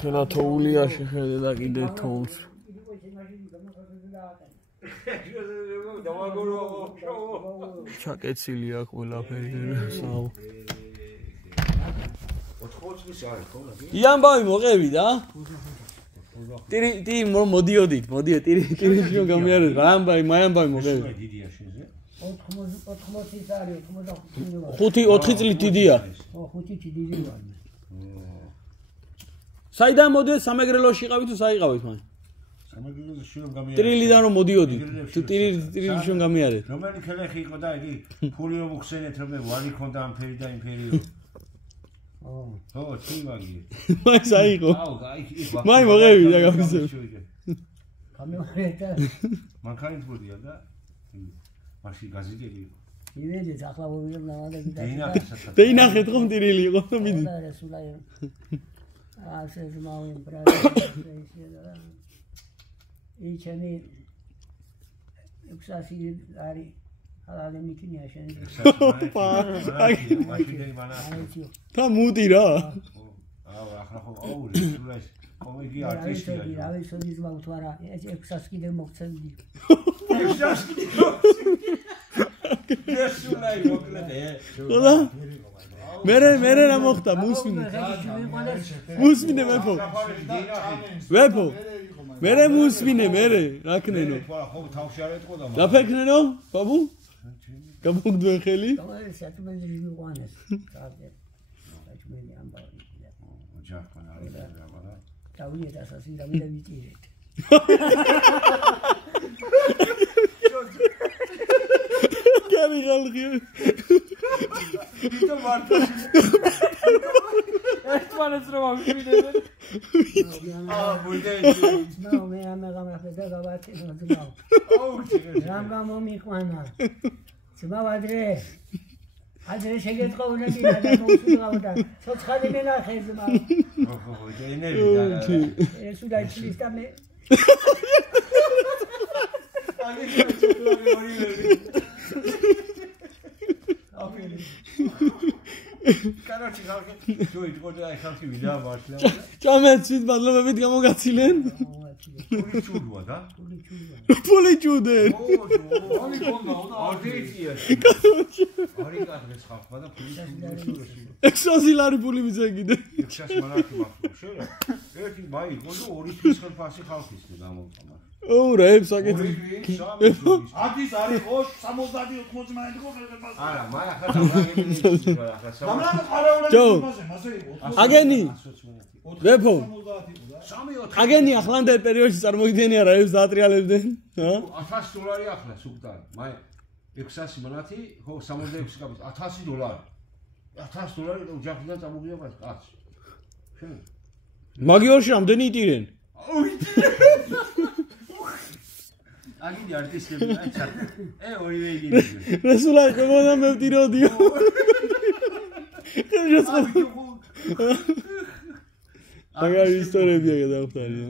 ხენა თოულია შეხედე და კიდე თოვლს. ჩაკეცილი აქვს ყველაფერი საო. იანბავი მოყევი და? ტირი მოდიოდით, ტირიშიო გამიარეთ, რამბავი, მაიანბავი მოყევი. 80 არის, 4 წლით დიდია. 5 დიდია. საიდან მოდიეთ სამეგრელოში იყავით თუ საიყავით მან? სამეგრელოში რომ გამიარეთ. ტრილიდან რომ მოდიოდით, თუ ტრილში რომ გამიარეთ. რომელი ქელეხი იყო და იგი ფული რომ უხსენეთ რომ ვარი ქონდა ამ ფერი და იმ ფერი. ხო, თივაგი. მაი საიყო. აუ, გაიქი. მაი მოყევი და გამისე. გამიარეთ. მანქანითბოდია და მაშინ გაზიდები იყო. ივედი ახლა ვიღებ ნავადები და დაინახეთ ხომ ტირილი იყო და მიდი. ასე ზმავენ ბრაზილია. იჩენი 600 არის ალალე მიკინია შენ. და მუდი რა. აუ, ახლა ხო აუ, სულას კომედი არტისტია. რავი, სოდის მაგ თუ არა, 600 კიდე მოგცემდი. 600 კიდე მოგცემდი. ესულაი მოკლედე. ხოდა? მერე რა მოხდა მუსმინე. მუსმინე ვეფო. მერე მუსმინე, რა ქნენო? ხო, თავში არ ეთყო და. დაფექნენო? ბაბუ? გამოგდვენ ხელი? სათმელი მიყვანეს. კარგი. საჭმელი ამბავი. ოჯახთან არის რა მაგრამ. დავიეთ ასასი და მე ვიტირეთ. კარი ხალხი. ვიტო მარტო. ერთმანეთს რომ ამშვიდნენ. ბუდე. ნუ მე ამაღამახდა გავატი ნოძმაო. აუ, ჩიგე. რამ გამომიყვანა. ძმავადრე. ადრე შეგეწყო უნდა და მოუსულავდა. ცოცხალი მენახე ძმა. ხო, ენერგია. ეს უნდა ის და მე. აგიჩო ჩოკლარი ორივე. კაროჩი ხალხი ჯოიტყოდა აი ხალხი ვიდა მართლა. ჩამეცით მადლობებით გამოგაციlen. პული ჩურვა და? პული ჩუდენ. ორი კონდა უნდა არდეიტია. ორი კადრეს ხალხმა და პული ჩურვა. 600 ლარი პული მიზეგიდე. 600 მანათი მაქვს შენ. ერთი მაი ყო და ორი ფის ხელფასი ხალხის გამოვწამარ. ოუ რეებს აკეთე. 10 არის ხო 70-80 მანათი ხო ხელფასი. არა, მაი ახლა დამრაგებული ახლა. ჯო. აგენი. ვეფო. აგენი ახლანდელ პერიოდში წარმოგიდგენია რა ეს დაატრიალებდნენ? ჰა? $1000 ახლა სუქტარი. მაი 600 მანათი ხო 66 კაპიტ $1000. $1000 ოჯახიდან წამოგია კაც. შენ. მაგიორში რამდენი იტირენ? აუ იტირენ. აგინი არტისტები აჩა. ორივე იგინი. რესულა ხებოდა მე ვტიროდიო. აგარი ისტორიებია გადავხტარია.